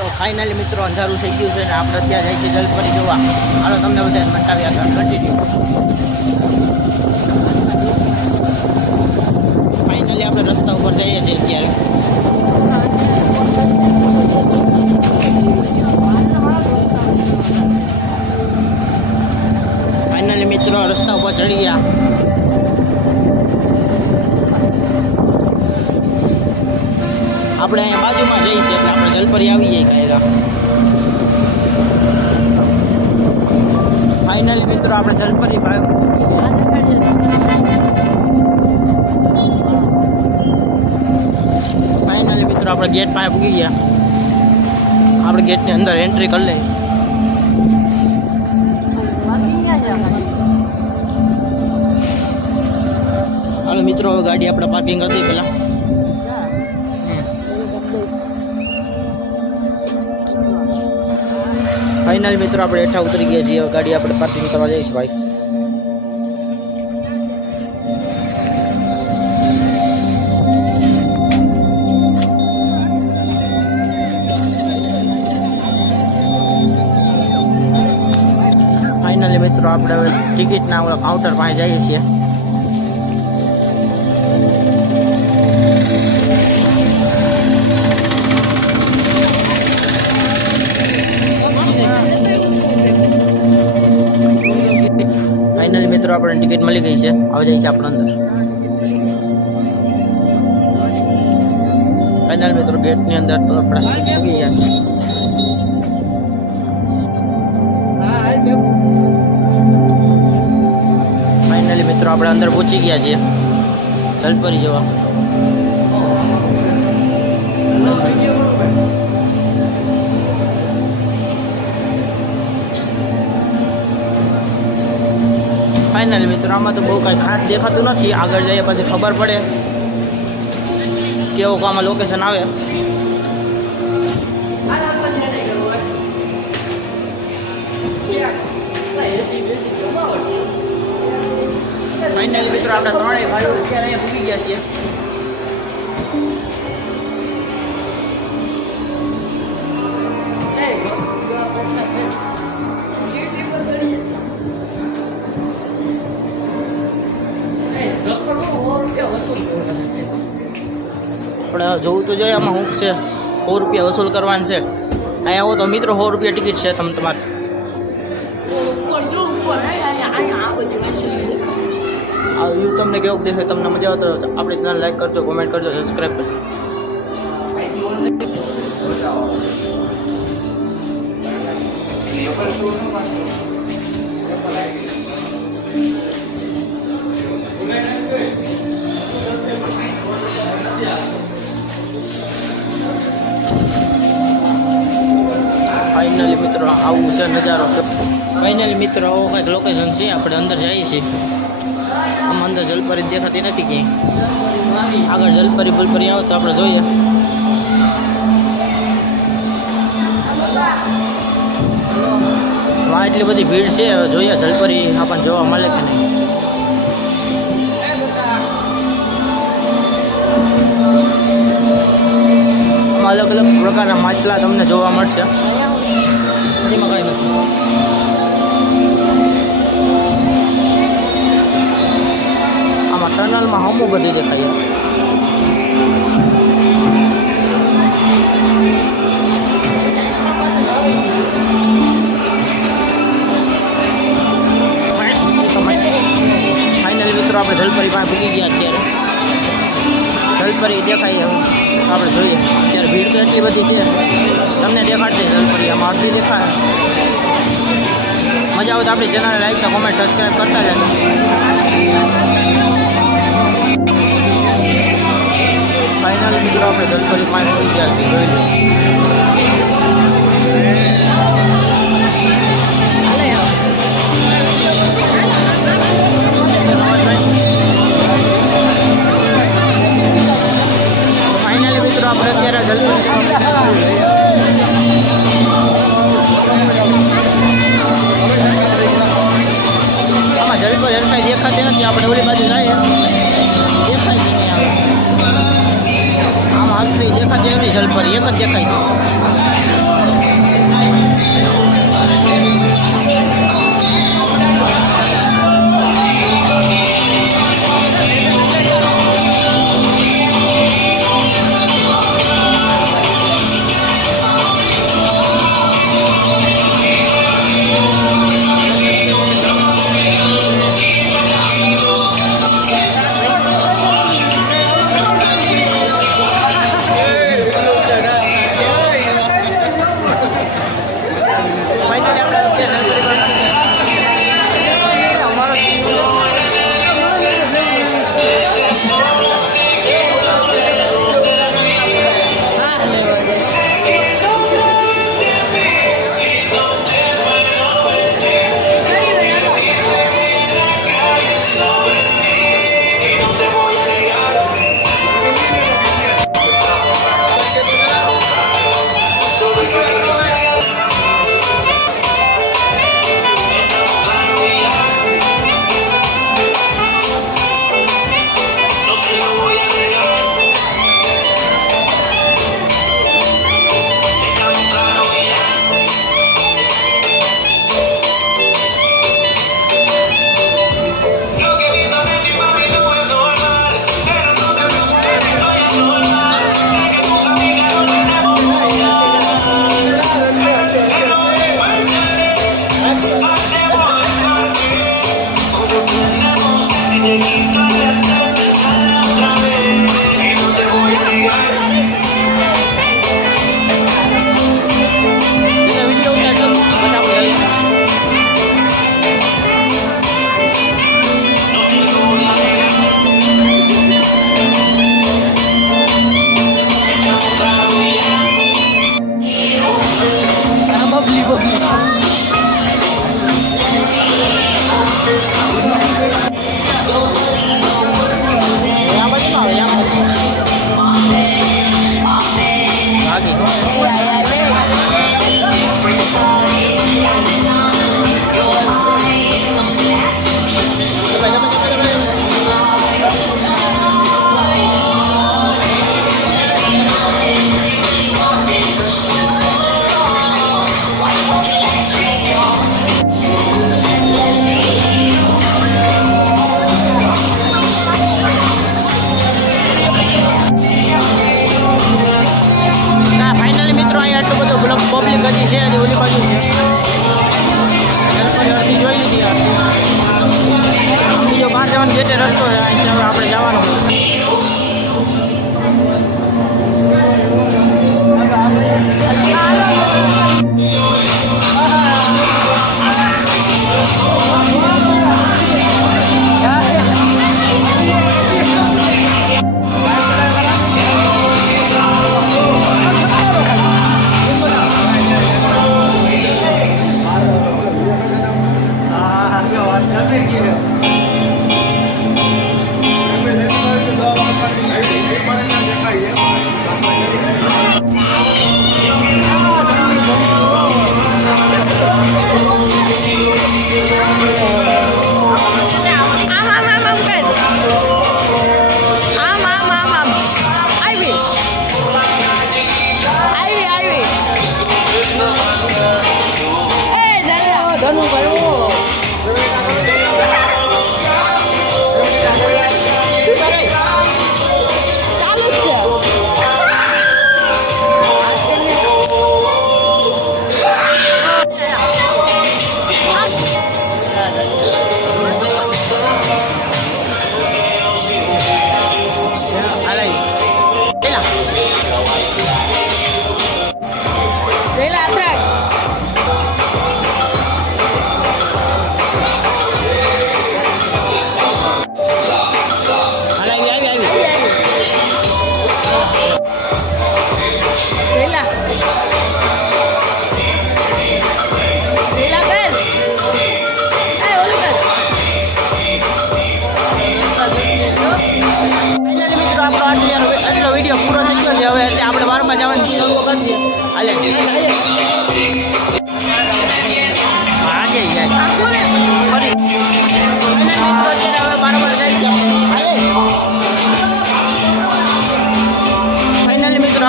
તો ફાઇનલી મિત્રો અંધારું થઈ ગયું છે અને આપણે અત્યારે જાય છે જલપરી જોવા. હાલો, તમને બધા બતાવી આગળ. કન્ટિન્યુ ફાઇનલી આપણે રસ્તા ઉપર જઈએ છીએ અત્યારે. ફાઇનલી મિત્રો રસ્તા ઉપર ચડી ગયા. આપણે અહીંયા બાજુમાં જઈએ છીએ એટલે આપણે જલપરી આવી જઈએ કાયદા ફાઇનલી મિત્રો આપણે જલપરી ભાઈ પહોંચી ગયા ફાઇનલી મિત્રો આપણે ગેટ પાસે પૂગી ગયા. આપણે ગેટની અંદર એન્ટ્રી કરી લઈએ. હાલો મિત્રો, હવે ગાડી આપણે પાર્કિંગ કરી દઈએ પહેલાં. ફાઇનલ મિત્રો, આપણે હેઠા ઉતરી ગયા છીએ. ગાડી આપણે પાર્કિંગ કરવા જઈશું, ભાઈ. ફાઇનલી મિત્રો, આપણે હવે ટિકિટના કાઉન્ટર પાસે જઈએ છીએ. આપણને ટિકિટ મળી ગઈ છે. હવે જાય છે આપણે અંદર. ફાઇનલ મિત્રો ગેટની અંદર તો આપણે આવી ગયા છે ફાઇનલી મિત્રો, આપણે અંદર પહોંચી ગયા છીએ. જલપરી જેવા. ફાઇનલી મિત્રો, આમાં તો બહુ કાંઈ ખાસ દેખાતું નથી. આગળ જઈએ, પછી ખબર પડે કેવું આમાં લોકેશન આવે. ફાઇનલી મિત્રો, આપણે ત્રણેય ભાઈઓ અત્યારે અહીંયા પૂરી ગયા છીએ. આપણે જોવું તો જોઈએ, આમાં શું છે. સો રૂપિયા વસૂલ કરવાનું છે. અહીંયા આવો તો મિત્રો, સો રૂપિયા ટિકિટ છે તમે તમારે. આ તમને કેવું દેખાય, તમને મજા આવે તો આપણે ચેનલ લાઈક કરજો કોમેન્ટ કરજો સબસ્ક્રાઈબ કરજો. ફાઇનલી મિત્રો, આવું છે નજારો. ફાઇનલી મિત્રો, આવો કંઈક લોકેશન છે. આપણે અંદર જઈએ છીએ. આમ અંદર જલપરી દેખાતી નથી ક્યાંય. આગળ જલપરી બુલપરી આવે તો આપણે જોઈએ. વાહ, એટલી બધી ભીડ છે. જોઈએ જલપરી આપણને જોવા મળે કે નહીં. અલગ અલગ પ્રકારના માછલા તમને જોવા મળશે. ટનલમાં હમું બધું દેખાય ફાઇનલી મિત્રો આપણે જલપરી પાસે પૂકી ગયા અત્યારે. જલપરી દેખાય હવે. આપણે જોઈએ. અત્યારે ભીડ તો એટલી બધી છે. તમને દેખાડશે જલપરી આમાં અડધી દેખાય. મજા આવે તો આપણી ચેનલ લાઈક ને કોમેન્ટ સબસ્ક્રાઈબ કરતા જજો ફાઇનલ મિત્રો, આપણે જલપરી પાંચ ગયા છીએ, જોઈ ફાઇનલી મિત્રો, આપણે અત્યારે જલપરી આમાં જલપરી હલકાઈ દેખાતી નથી, આપણે ઓલી બાજુ જઈએ. y esta ya ni jalpa y esta ya You.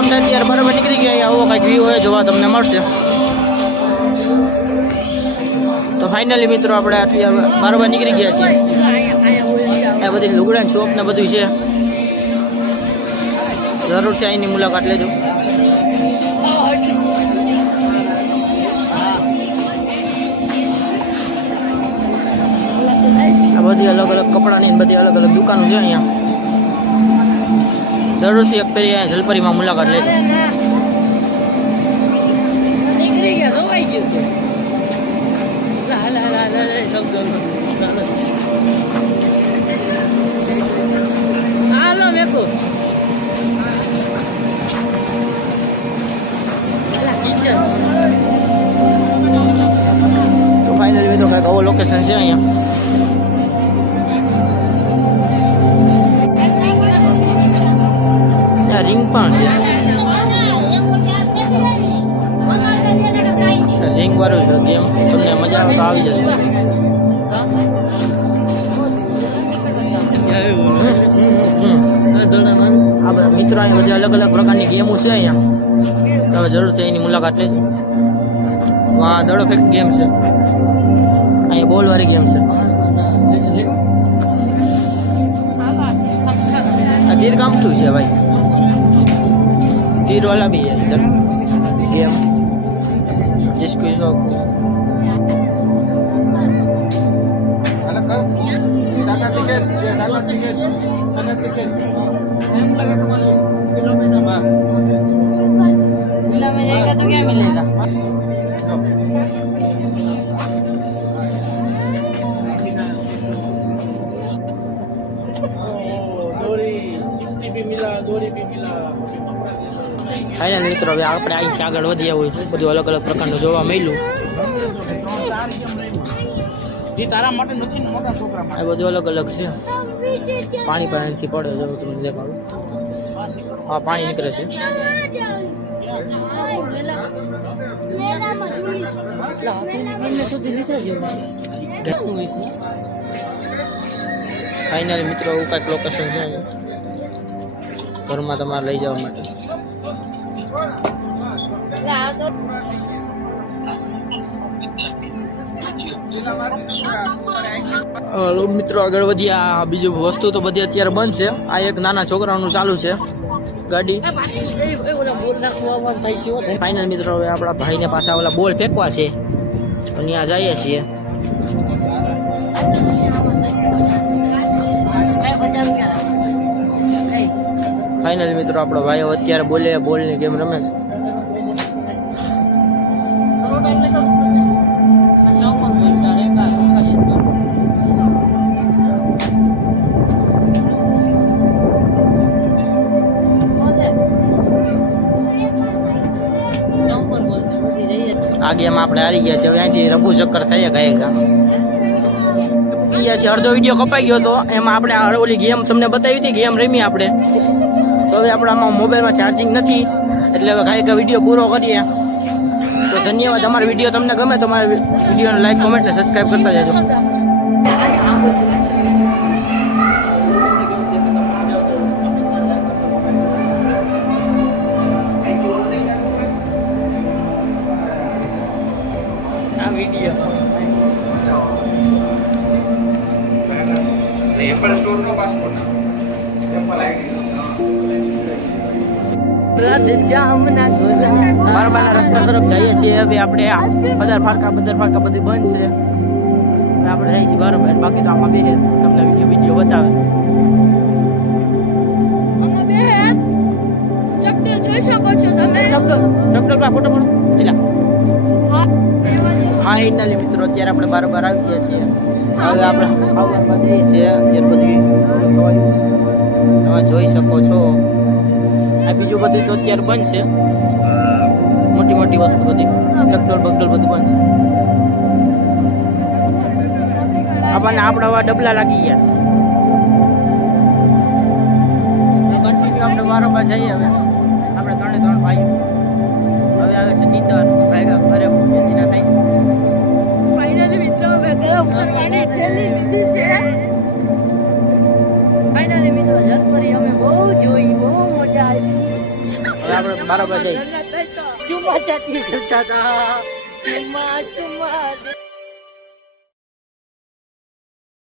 આપણે અત્યારે બરાબર નીકળી ગયા આવો કાંઈક વ્યૂ હોય જોવા તમને મળશે. તો ફાઇનલી મિત્રો આપણે અત્યારે બરાબર નીકળી ગયા છીએ. આ બધી લુગડા શોપ ને બધું છે. જરૂર છે અહીંની મુલાકાત લેજો. આ બધી અલગ અલગ કપડાની બધી અલગ અલગ દુકાનો છે અહીંયા. જરૂરથી એક ફેરી અહીંયા જલપરીમાં મુલાકાત લેજો. નીકળી ગયા ધોવાઈ ગયું હાલો મેકો. તો ફાઇનલી મિત્રો કંઈક આવો લોકેશન છે અહીંયા. ત્યાં રિંગ પણ છે રિંગ વાળું છે ગેમ તમને મજા આવે તો આવી જજો આ બધા મિત્રો અહીંયા બધી અલગ અલગ પ્રકારની ગેમો છે અહીંયા તમે જરૂરથી એની મુલાકાત લેજો આ દડો ફેક ગેમ છે અહીંયા બોલ વાળી ગેમ છે આ તીર કામઠું છે ભાઈ तीर वाला भी है इधर गेम जिसको शौक हो मिला में जाएगा तो क्या मिलेगा મિત્રો હવે આપણે અહીંથી આગળ વધ્યા હોય બધું અલગ અલગ પ્રકારનું જોવા મળ્યું. આ બધું અલગ અલગ છે. પાણી પાણીથી પડે જો તમને દેખાડું. હા પાણી નીકળે છે? ફાઇનલી મિત્રો એવું કાંઈક લોકેશન છે ઘરમાં તમારે લઈ જવા માટે. મિત્રો આગળ વધ્યા આ બીજું વસ્તુ તો બધી અત્યારે બંધ છે. આ એક નાના છોકરાનું ચાલુ છે. ગાડી. ફાઇનલ મિત્રો, હવે આપણા ભાઈને પાછા ઓલા બોલ ફેંકવા છે. તો ત્યાં જઈએ છીએ. ફાઇનલ મિત્રો, આપણો ભાઈઓ અત્યારે બોલે, બોલની ગેમ રમે છે? આ ગેમ આપણે હારી ગયા છે હવે અહીંથી રઘુ ચક્કર થઈ ગયા ગયા ગયા છે અડધો વીડિયો કપાઈ ગયો હતો. એમાં આપણે ઓલી ગેમ તમને બતાવી હતી, ગેમ રમી આપણે. તો હવે આપણામાં મોબાઈલમાં ચાર્જિંગ નથી. એટલે હવે કાંઈક વીડિયો પૂરો કરીએ. તો ધન્યવાદ. અમારો વીડિયો તમને ગમે તો અમારા વિડીયોને લાઈક કોમેન્ટ અને સબસ્ક્રાઈબ કરતા જજો. બારબાના રસ્તા તરફ જઈએ છીએ. હવે આપણે બજાર ફારકા બજાર ફારકા બધી બંધ છે. આપણે જઈએ છીએ બરાબર બાકી તો આમાં બે તમને વીડિયો વીડિયો બતાવે. જોઈ શકો છો તમે? ફોટો પડો. એલા ફાઇનલી મિત્રો, અત્યારે આપણે બાર બાર આવી ગયા છીએ. હવે આપણે છીએ. અત્યારે તમે જોઈ શકો છો. આ બીજું બધું તો અત્યારે બંધ છે મોટી મોટી વસ્તુ બધી. ચકડોળ બગડોળ બધું બંધ છે આપણને આપણા ડબલા લાગી ગયા છે. કન્ટિન્યુ આપણે બારોબાર જઈએ હવે. આપણે ત્રણે ત્રણ ભાઈ હવે આવે છે નીતર ભાઈગા ઘરે ગરમ કરવાની લીધી છે ફાઇનલી મિત્રો જસપરી અમે બહુ જોઈ બહુ મજા આવી. આપણે બારોબાર તો? ચુમ્મા ચાટી કરતા હતા ચુમ્મા ચુમ્મા